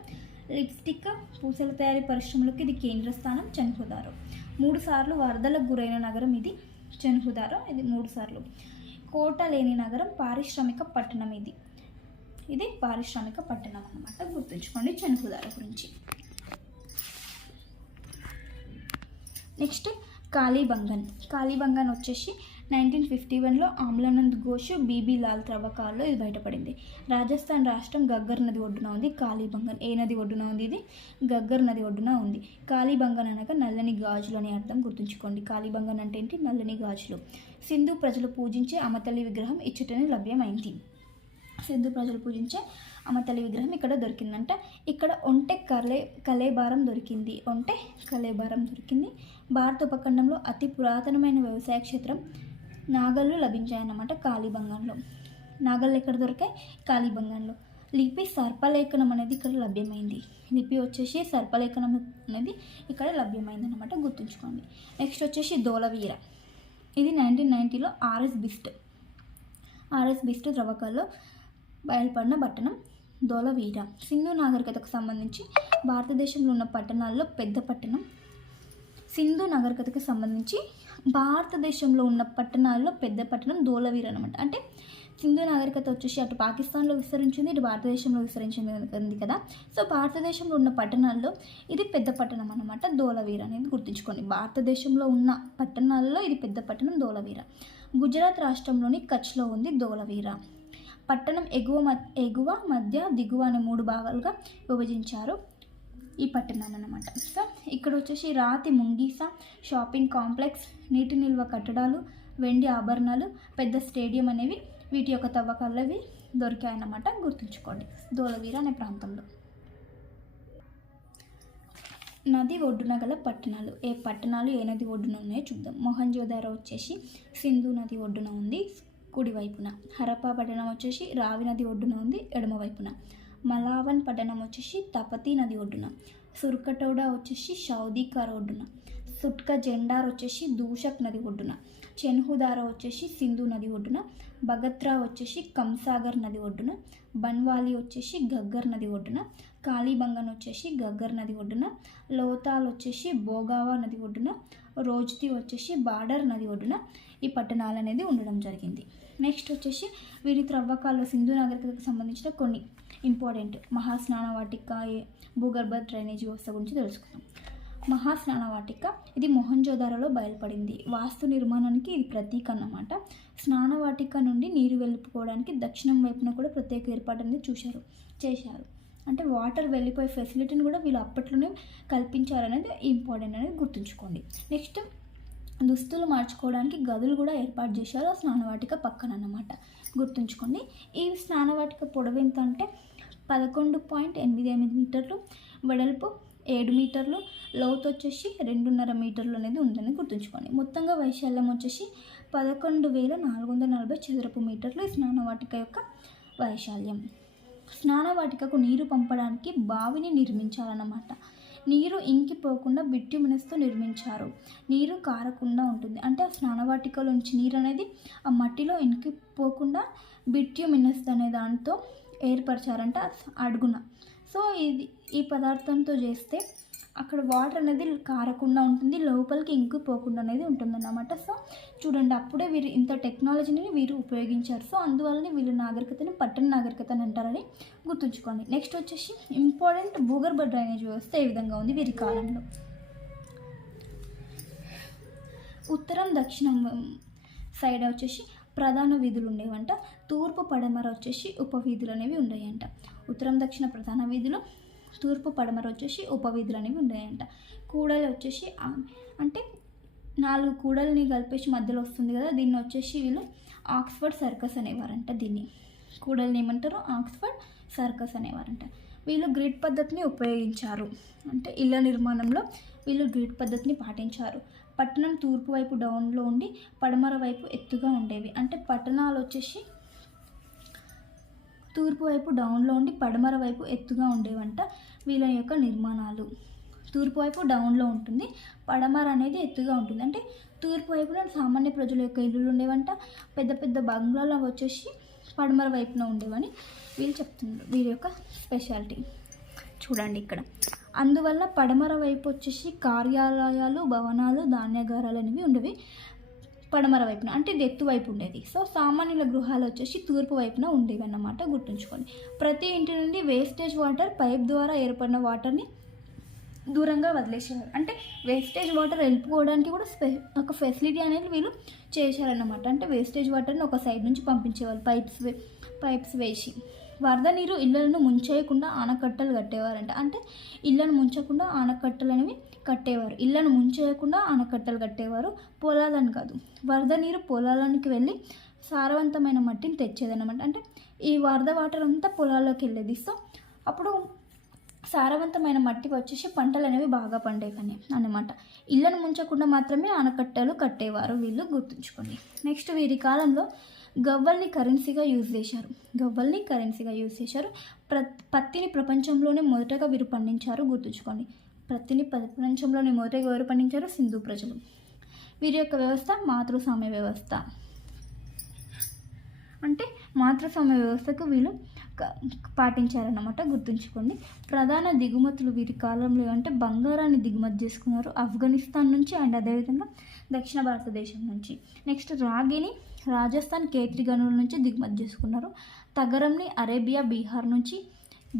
లిప్స్టిక్, పూసల తయారీ పరిశ్రమలకు ఇది కేంద్ర స్థానం చెన్హుదారో. 3 సార్లు వరదలకు గురైన నగరం ఇది చెన్హుదారో. ఇది 3 సార్లు. కోట లేని నగరం, పారిశ్రామిక పట్టణం ఇది పారిశ్రామిక పట్టణం అన్నమాట. గుర్తుంచుకోండి చెన్హుదారో గురించి. నెక్స్ట్ కాళీబంగన్ వచ్చేసి 1951లో ఆమ్లానంద్ ఘోష్, బీబీ లాల్ త్రవ్వకాల్లో ఇది బయటపడింది. రాజస్థాన్ రాష్ట్రం గగ్గర్ నది ఒడ్డున ఉంది కాళీబంగన్. ఏ నది ఒడ్డున ఉంది? ఇది గగ్గర్ నది ఒడ్డున ఉంది. కాళీబంగన్ అనగా నల్లని గాజులు అని అర్థం. గుర్తుంచుకోండి. కాళీబంగన్ అంటే ఏంటి? నల్లని గాజులు. సింధు ప్రజలు పూజించే అమతల్లి విగ్రహం ఇచ్చటనే లభ్యమైంది. సింధు ప్రజలు పూజించే అమతల్లి విగ్రహం ఇక్కడ దొరికిందంట. ఇక్కడ ఒంటె కలేబారం దొరికింది. భారత ఉపఖండంలో అతి పురాతనమైన వ్యవసాయ క్షేత్రం నాగళ్ళు లభించాయన్నమాట కాళీబంగన్లో. నాగళ్ళు ఎక్కడ దొరికాయి? కాళీబంగన్లో. లిపి సర్పలేఖనం అనేది ఇక్కడ లభ్యమైంది. లిపి వచ్చేసి సర్పలేఖనం అనేది ఇక్కడ లభ్యమైంది అన్నమాట. గుర్తుంచుకోండి. నెక్స్ట్ వచ్చేసి ధోలవీర. ఇది 1990లో ఆర్ఎస్ బిస్ట్ త్రవ్వకాల్లో బయలుపడిన పట్టణం ధోలవీర. సింధు నాగరికతకు సంబంధించి భారతదేశంలో ఉన్న పట్టణాల్లో పెద్ద పట్టణం. సింధు నాగరికతకు సంబంధించి భారతదేశంలో ఉన్న పట్టణాల్లో పెద్ద పట్టణం ధోలవీర అనమాట. అంటే సింధు నాగరికత వచ్చేసి అటు పాకిస్తాన్లో విస్తరించింది, ఇటు భారతదేశంలో విస్తరించింది కదా. సో భారతదేశంలో ఉన్న పట్టణాల్లో ఇది పెద్ద పట్టణం అనమాట ధోలవీర అనేది. గుర్తుంచుకోండి. భారతదేశంలో ఉన్న పట్టణాల్లో ఇది పెద్ద పట్టణం ధోలవీర. గుజరాత్ రాష్ట్రంలోని కచ్లో ఉంది ధోలవీర. పట్టణం ఎగువ, మధ్య, దిగువ అనే 3 భాగాలుగా విభజించారు ఈ పట్టణాన్ని అన్నమాట. సో ఇక్కడ వచ్చేసి రాతి ముంగీస, షాపింగ్ కాంప్లెక్స్, నీటి నిల్వ కట్టడాలు, వెండి ఆభరణాలు, పెద్ద స్టేడియం అనేవి వీటి యొక్క తవ్వకాల్లో ఇవి దొరికాయన్నమాట. గుర్తుంచుకోండి. ధోలవీర అనే ప్రాంతంలో. నది ఒడ్డున గల పట్టణాలు. ఏ పట్టణాలు ఏ నది ఒడ్డున ఉన్నాయో చూద్దాం. మొహంజోదారో వచ్చేసి సింధు నది ఒడ్డున ఉంది కుడివైపున. హరప్పా పట్టణం వచ్చేసి రావి నది ఒడ్డున ఉంది ఎడమవైపున. మలావన్ పట్టణం వచ్చేసి తపతీ నది ఒడ్డున. సుర్కటోడా వచ్చేసి షౌదీకార్ ఒడ్డున. సుట్క జెండార్ వచ్చేసి దూషక్ నది ఒడ్డున. చెన్హుదారో వచ్చేసి సింధు నది ఒడ్డున. బగత్రా వచ్చేసి కంసాగర్ నది ఒడ్డున. బన్వాలి వచ్చేసి గగ్గర్ నది ఒడ్డున. కాళీబంగన్ వచ్చేసి గగ్గర్ నది ఒడ్డున. లోతాల్ వచ్చేసి బోగావా నది ఒడ్డున. రోజ్తి వచ్చేసి బార్డర్ నది ఒడ్డున ఈ పట్టణాలు అనేది ఉండడం జరిగింది. నెక్స్ట్ వచ్చేసి వీరి త్రవ్వకాల్లో సింధు నాగరికతకు సంబంధించిన కొన్ని ఇంపార్టెంట్ మహాస్నాన వాటిక, భూగర్భ డ్రైనేజీ వ్యవస్థ గురించి తెలుసుకుందాం. మహాస్నాన వాటిక ఇది మొహంజోదారోలో బయలుపడింది. వాస్తు నిర్మాణానికి ఇది ప్రతీక అన్నమాట. స్నానవాటిక నుండి నీరు వెళ్ళిపోవడానికి దక్షిణం వైపున కూడా ప్రత్యేక ఏర్పాటు అనేది చేశారు. అంటే వాటర్ వెళ్ళిపోయే ఫెసిలిటీని కూడా వీళ్ళు అప్పట్లోనే కల్పించారనేది ఇంపార్టెంట్ అనేది గుర్తుంచుకోండి. నెక్స్ట్ దుస్తులు మార్చుకోవడానికి గదులు కూడా ఏర్పాటు చేశారు ఆ స్నానవాటిక పక్కన అన్నమాట. గుర్తుంచుకోండి. ఈ స్నానవాటిక పొడవు ఎంత అంటే 11.88 మీటర్లు, వెడల్పు 7 మీటర్లు, లోతు వచ్చేసి 2.5 మీటర్లు అనేది ఉందని గుర్తుంచుకోండి. మొత్తంగా వైశాల్యం వచ్చేసి 11,440 చదరపు మీటర్లు ఈ స్నానవాటిక యొక్క వైశాల్యం. స్నానవాటికకు నీరు పంపడానికి బావిని నిర్మించాలన్నమాట. నీరు ఇంకిపోకుండా బిట్యుమినస్తో నిర్మించారు. నీరు కారకుండా ఉంటుంది. అంటే ఆ స్నానవాటికలోంచి నీరు అనేది ఆ మట్టిలో ఇంకిపోకుండా బిట్యుమినస్ అనే దాంతో ఏర్పరిచారంట అడుగున. సో ఈ పదార్థంతో చేస్తే అక్కడ వాటర్ అనేది కారకుండా ఉంటుంది, లోపలికి ఇంకు పోకుండా అనేది ఉంటుందన్నమాట. సో చూడండి, అప్పుడే వీరు ఇంత టెక్నాలజీని వీరు ఉపయోగించారు. సో అందువల్లనే వీళ్ళు నాగరికతని పట్టణ నాగరికత అని అంటారని గుర్తుంచుకోండి. నెక్స్ట్ వచ్చేసి ఇంపార్టెంట్ భూగర్భ డ్రైనేజ్ వ్యవస్థ ఏ విధంగా ఉంది వీరి కాలంలో. ఉత్తరం దక్షిణం సైడ్ వచ్చేసి ప్రధాన వీధులు ఉండేవంట, తూర్పు పడమర వచ్చేసి ఉపవీధులు అనేవి ఉండేయంట. ఉత్తరం దక్షిణ ప్రధాన వీధులు, తూర్పు పడమర వచ్చేసి ఉపవీధులు అనేవి ఉండేయంట. కూడలి వచ్చేసి అంటే 4 కూడల్ని కలిపేసి మధ్యలో వస్తుంది కదా, దీన్ని వచ్చేసి వీళ్ళు ఆక్స్ఫర్డ్ సర్కస్ అనేవారంట. దీన్ని కూడల్ని ఏమంటారు, ఆక్స్ఫర్డ్ సర్కస్ అనేవారంట. వీళ్ళు గ్రిడ్ పద్ధతిని ఉపయోగించారు, అంటే ఇళ్ళ నిర్మాణంలో వీళ్ళు గ్రిడ్ పద్ధతిని పాటించారు. పట్టణం తూర్పు వైపు డౌన్లో ఉండి పడమర వైపు ఎత్తుగా ఉండేవి. అంటే పట్టణాలు వచ్చేసి తూర్పు వైపు డౌన్లో ఉండి పడమర వైపు ఎత్తుగా ఉండేవంట వీళ్ళ యొక్క నిర్మాణాలు. తూర్పు వైపు డౌన్లో ఉంటుంది, పడమర అనేది ఎత్తుగా ఉంటుంది. అంటే తూర్పు వైపున సామాన్య ప్రజల యొక్క ఇల్లులు ఉండేవంట, పెద్ద పెద్ద బంగ్లాలు వచ్చేసి పడమర వైపున ఉండేవని వీళ్ళు చెప్తున్నారు. వీరి యొక్క స్పెషాలిటీ చూడండి ఇక్కడ. అందువల్ల పడమర వైపు వచ్చేసి కార్యాలయాలు, భవనాలు, ధాన్యాగారాలు అనేవి ఉండేవి పడమర వైపున, అంటే ఇది ఎత్తు వైపు ఉండేది. సో సామాన్యుల గృహాలు వచ్చేసి తూర్పు వైపున ఉండేవి అన్నమాట, గుర్తుంచుకోండి. ప్రతి ఇంటి నుండి వేస్టేజ్ వాటర్ పైప్ ద్వారా ఏర్పడిన వాటర్ని దూరంగా వదిలేసేవారు. అంటే వేస్టేజ్ వాటర్ వెళ్ళిపోవడానికి కూడా ఒక ఫెసిలిటీ అనేది వీళ్ళు చేశారన్నమాట. అంటే వేస్టేజ్ వాటర్ని ఒక సైడ్ నుంచి పంపించేవాళ్ళు పైప్స్ వేసి. వరద నీరు ఇళ్లను ముంచేయకుండా ఆనకట్టలు కట్టేవారంట. అంటే ఇళ్లను ముంచకుండా ఆనకట్టలు అనేవి కట్టేవారు. ఇళ్లను ముంచేయకుండా ఆనకట్టలు కట్టేవారు, పొలాలను కాదు. వరద నీరు పొలాలకి వెళ్ళి సారవంతమైన మట్టిని తెచ్చేదన్నమాట. అంటే ఈ వరద వాటర్ అంతా పొలాల్లోకి వెళ్ళేది. సో అప్పుడు సారవంతమైన మట్టి వచ్చేసి పంటలు అనేవి బాగా పండేవని అన్నమాట. ఇళ్లను ముంచకుండా మాత్రమే ఆనకట్టలు కట్టేవారు వీళ్ళు, గుర్తుంచుకోండి. నెక్స్ట్ వీరి కాలంలో గవ్వల్ని కరెన్సీగా యూజ్ చేశారు. పత్తిని ప్రపంచంలోనే మొదటగా వీరు పండించారు, గుర్తుంచుకోండి. పత్తిని ప్రపంచంలోనే మొదటగా ఎవరు పండించారు, సింధు ప్రజలు. వీరి యొక్క వ్యవస్థ మాతృస్వామ్య వ్యవస్థ. అంటే మాతృస్వామ్య వ్యవస్థకు వీళ్ళు పాటించారన్నమాట, గుర్తుంచుకోండి. ప్రధాన దిగుమతులు వీరి కాలంలో అంటే బంగారాన్ని దిగుమతి చేసుకున్నారు ఆఫ్ఘనిస్తాన్ నుంచి అండ్ అదేవిధంగా దక్షిణ భారతదేశం నుంచి. నెక్స్ట్ రాగిని రాజస్థాన్ కేత్రి గనుల నుంచి దిగుమతి చేసుకున్నారు. తగరంని అరేబియా, బీహార్ నుంచి,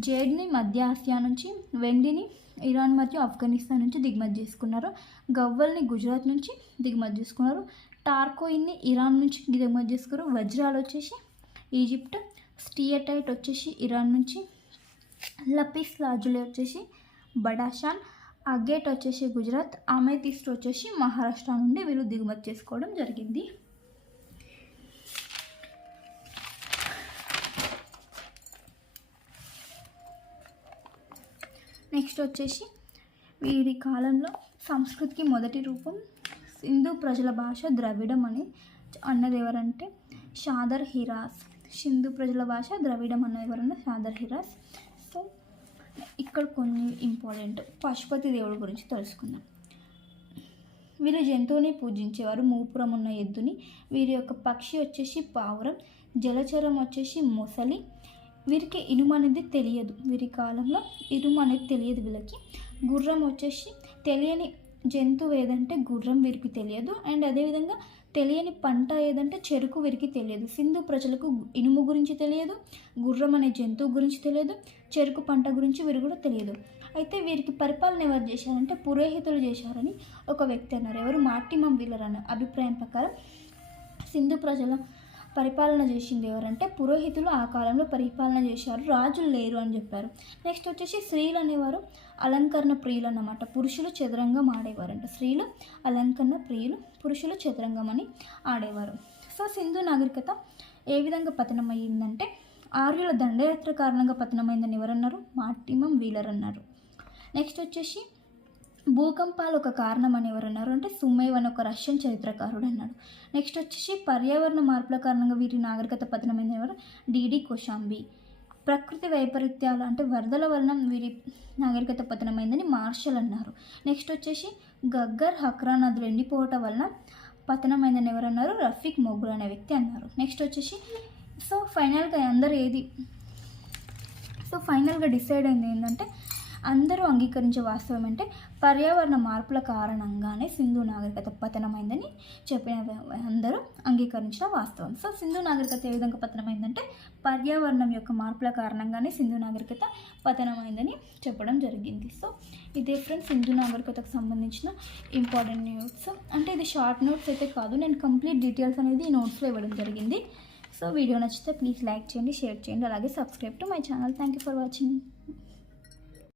జేడ్ని మధ్య ఆసియా నుంచి, వెండిని ఇరాన్ మరియు ఆఫ్ఘనిస్తాన్ నుంచి దిగుమతి చేసుకున్నారు. గవ్వల్ని గుజరాత్ నుంచి దిగుమతి చేసుకున్నారు. టార్కోయిన్ని ఇరాన్ నుంచి దిగుమతి చేసుకున్నారు. వజ్రాలు వచ్చేసి ఈజిప్ట్, స్టియటైట్ వచ్చేసి ఇరాన్ నుంచి, లపిస్ లాజులే వచ్చేసి బడాషాన్, అగేట్ వచ్చేసి గుజరాత్, అమెథిస్ట్ వచ్చేసి మహారాష్ట్ర నుండి వీళ్ళు దిగుమతి చేసుకోవడం జరిగింది. నెక్స్ట్ వచ్చేసి వీరి కాలంలో సంస్కృతికి మొదటి రూపం సింధు ప్రజల భాష ద్రవిడం అని అన్నది ఎవరంటే షాదర్ హిరాస్. సింధు ప్రజల భాష ద్రవిడం అన్నది ఎవరన్నా షాదర్ హిరాస్. సో ఇక్కడ కొన్ని ఇంపార్టెంట్ పశుపతి దేవుడి గురించి తెలుసుకుందాం. వీరు జంతువుని పూజించేవారు, మూపురం ఉన్న ఎద్దుని. వీరి యొక్క పక్షి వచ్చేసి పావురం, జలచరం వచ్చేసి మొసలి. వీరికి ఇనుము అనేది తెలియదు, వీరి కాలంలో ఇనుము అనేది తెలియదు వీళ్ళకి. గుర్రం వచ్చేసి తెలియని జంతువు ఏదంటే గుర్రం వీరికి తెలియదు. అండ్ అదేవిధంగా తెలియని పంట ఏదంటే చెరుకు వీరికి తెలియదు. సింధు ప్రజలకు ఇనుము గురించి తెలియదు, గుర్రం అనే జంతువు గురించి తెలియదు, చెరుకు పంట గురించి వీరు కూడా తెలియదు. అయితే వీరికి పరిపాలన ఎవరు చేశారంటే పురోహితులు చేశారని ఒక వ్యక్తి అన్నారు. ఎవరు, మార్టిమం వీలర్ అన్న అభిప్రాయం ప్రకారం సింధు ప్రజల పరిపాలన చేసింది ఎవరంటే పురోహితులు ఆ కాలంలో పరిపాలన చేశారు, రాజులు లేరు అని చెప్పారు. నెక్స్ట్ వచ్చేసి స్త్రీలు అనేవారు అలంకరణ ప్రియులు అన్నమాట. పురుషులు చదరంగం ఆడేవారంట. స్త్రీలు అలంకరణ ప్రియులు, పురుషులు చదరంగం అని ఆడేవారు. సో సింధు నాగరికత ఏ విధంగా పతనమైందంటే ఆర్యుల దండయాత్ర కారణంగా పతనమైందని ఎవరన్నారు, మార్టిమం వీలర్ అన్నారు. నెక్స్ట్ వచ్చేసి భూకంపాలు ఒక కారణం అని ఎవరన్నారు అంటే సుమేవ్ అని ఒక రష్యన్ చరిత్రకారుడు అన్నాడు. నెక్స్ట్ వచ్చేసి పర్యావరణ మార్పుల కారణంగా వీరి నాగరికత పతనమైన ఎవరు, డిడి కోశాంబి. ప్రకృతి వైపరీత్యాలు అంటే వరదల వలన వీరి నాగరికత పతనమైందని మార్షల్ అన్నారు. నెక్స్ట్ వచ్చేసి గగ్గర్ హక్రా నదులు ఎండిపోవటం వలన పతనమైందని ఎవరన్నారు, రఫీక్ మొగ్గుల్ అనే వ్యక్తి అన్నారు. నెక్స్ట్ వచ్చేసి ఫైనల్గా డిసైడ్ అయింది ఏంటంటే అందరూ అంగీకరించే వాస్తవం అంటే పర్యావరణ మార్పుల కారణంగానే సింధు నాగరికత పతనమైందని చెప్పిన అందరూ అంగీకరించిన వాస్తవం. సో సింధు నాగరికత ఏ విధంగా పతనమైందంటే పర్యావరణం యొక్క మార్పుల కారణంగానే సింధు నాగరికత పతనమైందని చెప్పడం జరిగింది. సో ఇదే ఫ్రెండ్స్ సింధు నాగరికతకు సంబంధించిన ఇంపార్టెంట్ నోట్స్. అంటే ఇది షార్ట్ నోట్స్ అయితే కాదు, నేను కంప్లీట్ డీటెయిల్స్ అనేది ఈ నోట్స్లో ఇవ్వడం జరిగింది. సో వీడియో నచ్చితే ప్లీజ్ లైక్ చేయండి, షేర్ చేయండి, అలాగే subscribe to my channel. Thank you for watching.